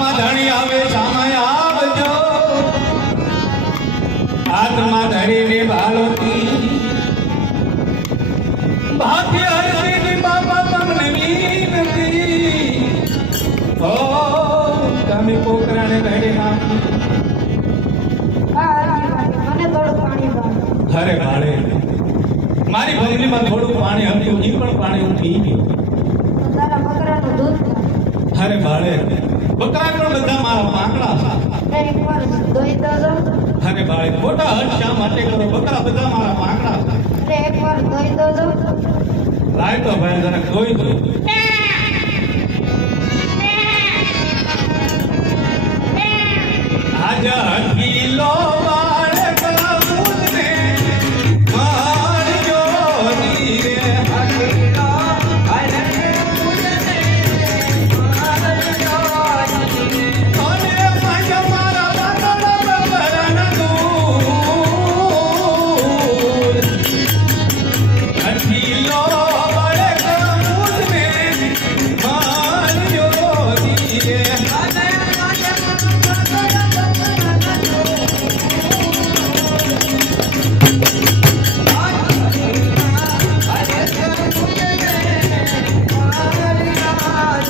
આમાં ધણી આવે સામે આવજો. હાથમાં ધરીને બાળોતી ભાગ્ય હરતી બાપા તમને વિનંતી. ઓ તમે પોકરાને ઘડે નાખી. થોડું પાણી અરે ભાડે. મારી ભમરીમાં થોડું પાણી હતું એ પણ પાણી ઉઠી ગયું. તારા બકરાનું દૂધ અરે ભાડે. બકરા પણ બધા મારા પાંકડા ધોઈ અરે ભાડે ખોટા હટ શા માટે કરો? બકરા બધા મારા પાંકડા ધોઈ લાય તો ભાઈ જરાક જોઈ દો આજ